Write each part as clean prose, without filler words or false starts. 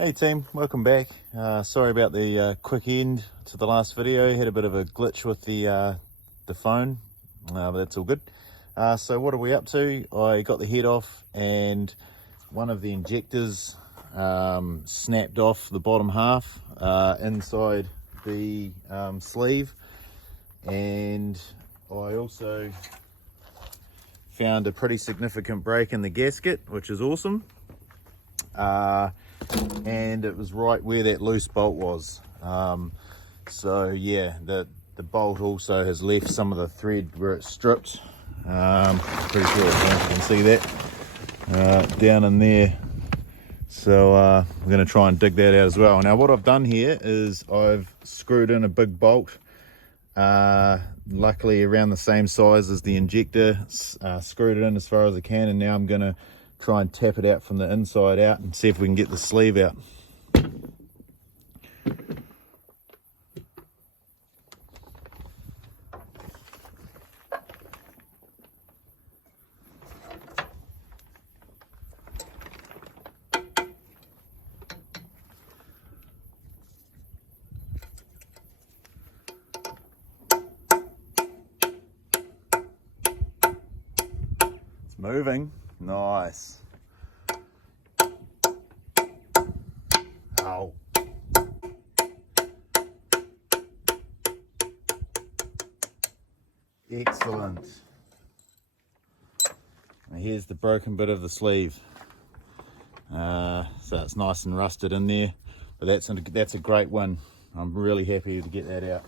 Hey team, welcome back. Sorry about the quick end to the last video. Had a bit of a glitch with the phone, but that's all good. So what are we up to? I got the head off and one of the injectors snapped off the bottom half inside the sleeve, and I also found a pretty significant break in the gasket, which is awesome. And it was right where that loose bolt was. So yeah, the bolt also has left some of the thread where it's stripped. Pretty sure you can see that down in there. So we're going to try and dig that out as well. Now what I've done here is I've screwed in a big bolt, luckily around the same size as the injector, screwed it in as far as I can, and now I'm going to try and tap it out from the inside out and see if we can get the sleeve out. It's moving. Nice. Oh. Excellent. Now here's the broken bit of the sleeve. So it's nice and rusted in there, but that's a great one. I'm really happy to get that out.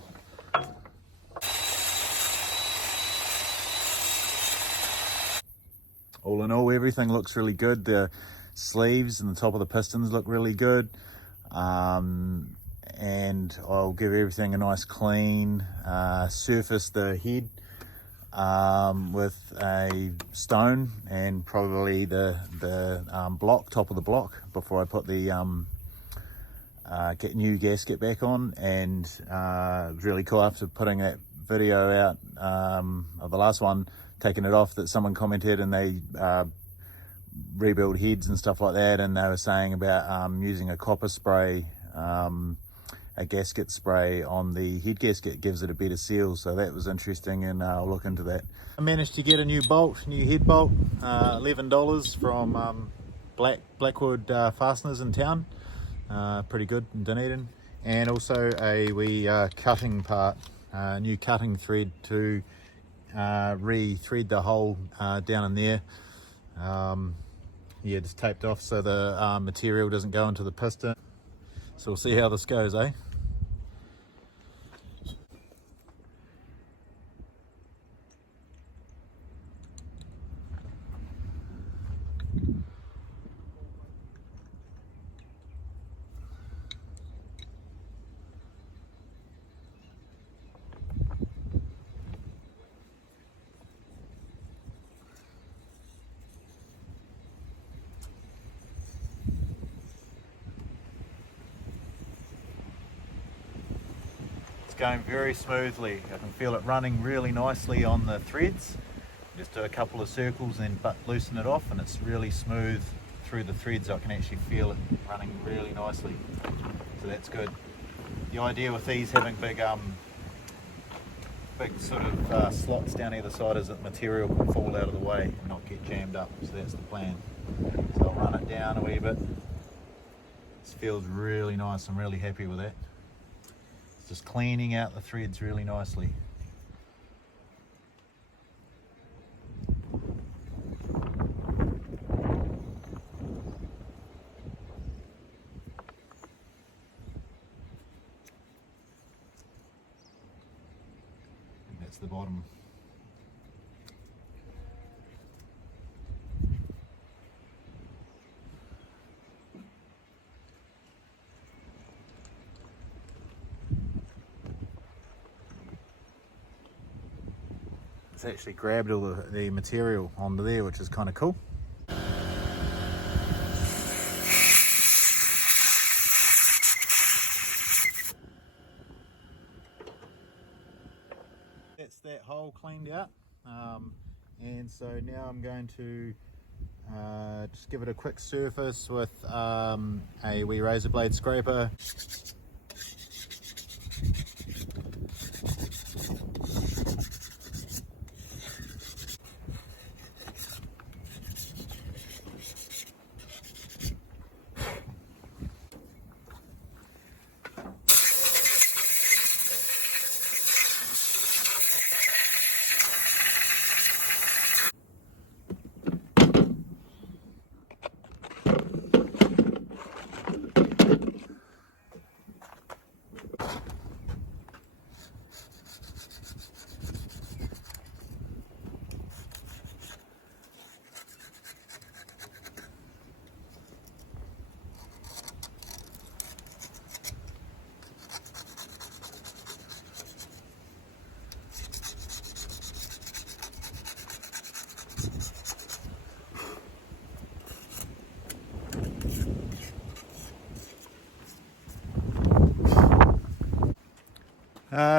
All in all, everything looks really good. The sleeves and the top of the pistons look really good. And I'll give everything a nice clean, surface the head with a stone and probably the top of the block before I put the get new gasket back on. And it was really cool after putting that video out of the last one, taking it off, that someone commented and they rebuild heads and stuff like that, and they were saying about using a copper spray, a gasket spray on the head gasket gives it a better seal. So that was interesting, and I'll look into that. I managed to get a new head bolt, $11 from Blackwood Fasteners in town. Pretty good in Dunedin. And also a wee cutting part, new cutting thread to re-thread the hole down in there. Yeah, just taped off so the material doesn't go into the piston. So we'll see how this goes, eh? It's going very smoothly. I can feel it running really nicely on the threads. Just do a couple of circles and loosen it off, and it's really smooth through the threads. I can actually feel it running really nicely, so that's good. The idea with these having big sort of slots down either side is that material can fall out of the way and not get jammed up, so that's the plan. So I'll run it down a wee bit. This feels really nice. I'm really happy with that. It's just cleaning out the threads really nicely. That's the bottom. It's actually grabbed all the material onto there, which is kind of cool. That's that hole cleaned out, and so now I'm going to Just give it a quick surface with a wee razor blade scraper.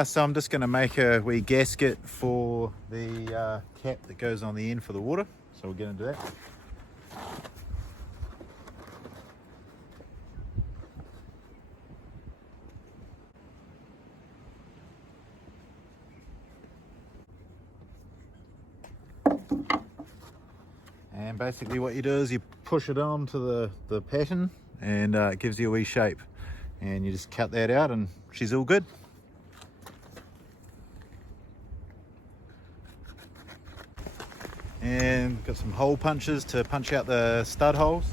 So I'm just going to make a wee gasket for the cap that goes on the end for the water. So we'll get into that. And basically what you do is you push it onto the pattern, and it gives you a wee shape. And you just cut that out and she's all good. And got some hole punches to punch out the stud holes.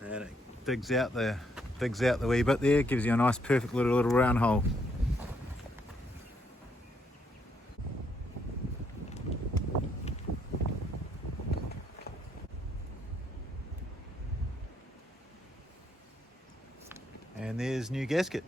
And it digs out the wee bit there, gives you a nice perfect little round hole. And there's new gasket.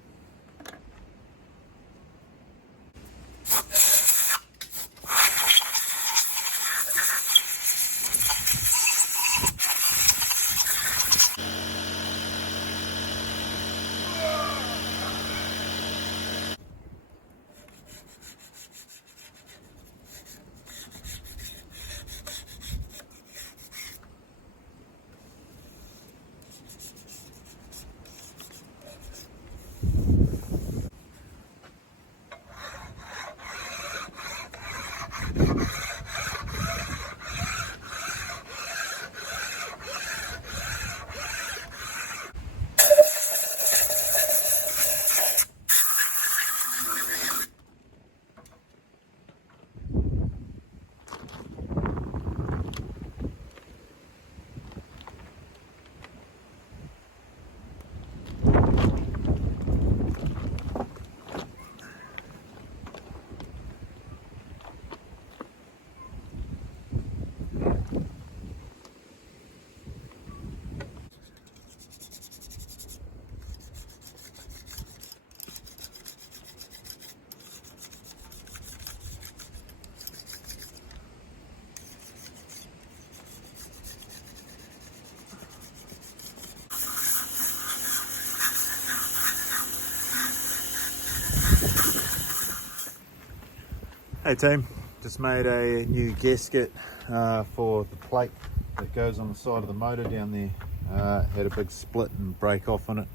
Hey team, just made a new gasket for the plate that goes on the side of the motor down there. Had a big split and break off on it,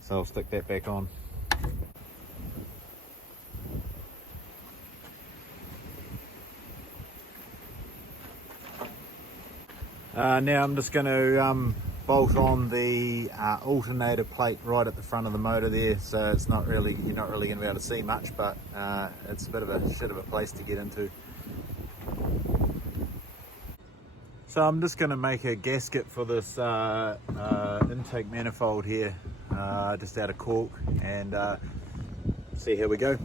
so I'll stick that back on. Now I'm just going to bolt on the alternator plate right at the front of the motor there, so it's not really, you're not really going to be able to see much, but it's a bit of a shit of a place to get into. So I'm just going to make a gasket for this intake manifold here, just out of cork, and see how we go.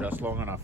Just long enough.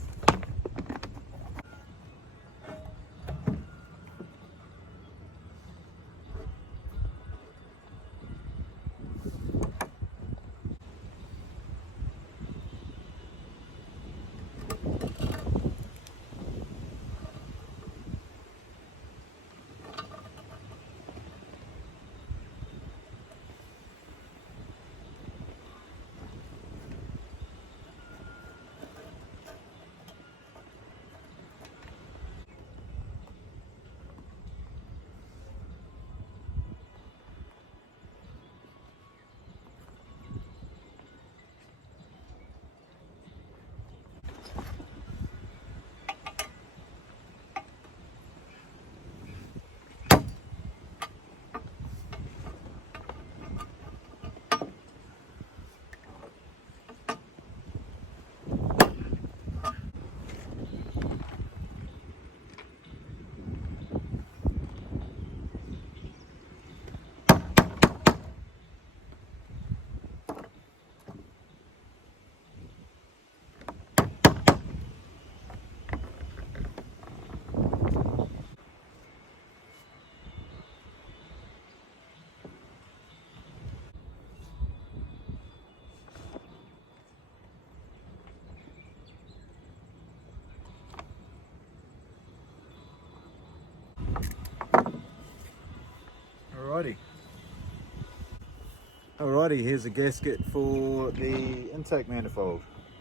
Alrighty, here's a gasket for the intake manifold.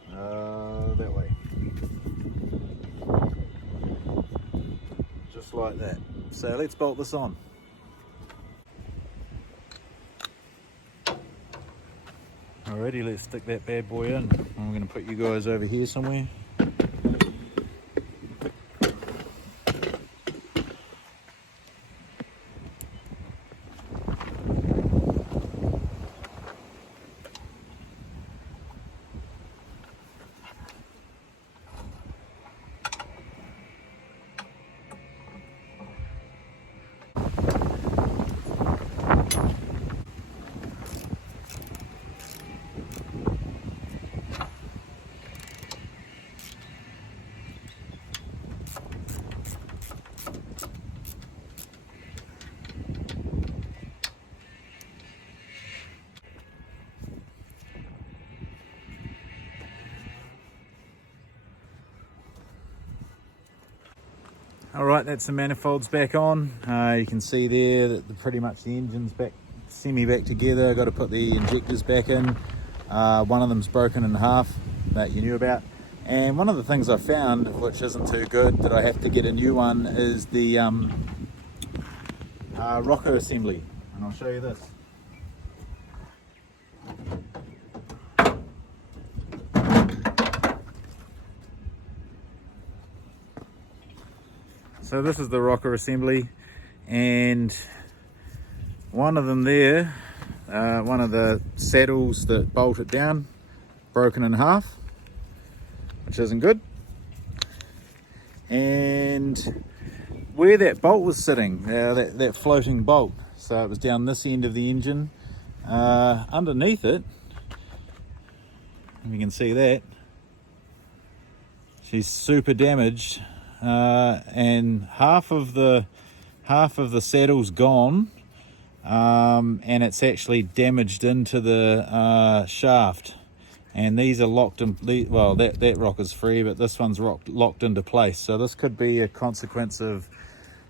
That way. Just like that. So let's bolt this on. Alrighty, let's stick that bad boy in. I'm going to put you guys over here somewhere. Alright, that's the manifolds back on. You can see there that pretty much the engine's back, semi-back together. I've got to put the injectors back in. One of them's broken in half, that you knew about. And one of the things I found, which isn't too good, that I have to get a new one, is the rocker assembly. And I'll show you this. So this is the rocker assembly, and one of them there, one of the saddles that bolt it down, broken in half, which isn't good. And where that bolt was sitting, that floating bolt, so it was down this end of the engine, underneath it, you can see that, she's super damaged. And half of the saddle's gone, and it's actually damaged into the shaft, and these are locked in. Well, that rocker's free, but this one's locked into place, so this could be a consequence of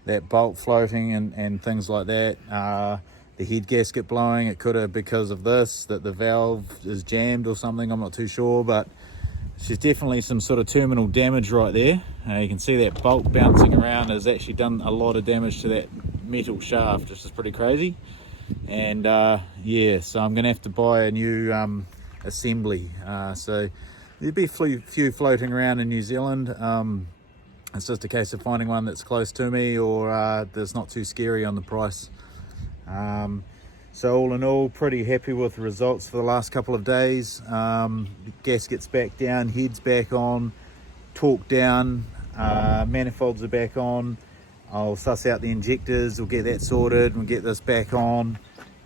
that bolt floating and things like that. The head gasket blowing, it could have because of this, that the valve is jammed or something, I'm not too sure, but there's definitely some sort of terminal damage right there. You can see that bolt bouncing around has actually done a lot of damage to that metal shaft, which is pretty crazy. And yeah, so I'm going to have to buy a new assembly. So there'd be a few floating around in New Zealand. It's just a case of finding one that's close to me, or that's not too scary on the price. So all in all, pretty happy with the results for the last couple of days. The gasket's back down, head's back on, torque down, manifolds are back on. I'll suss out the injectors, we'll get that sorted, we'll get this back on,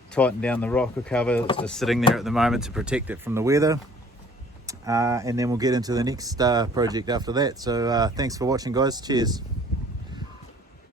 tighten down the rocker cover. It's just sitting there at the moment to protect it from the weather. And then we'll get into the next project after that. So thanks for watching, guys. Cheers.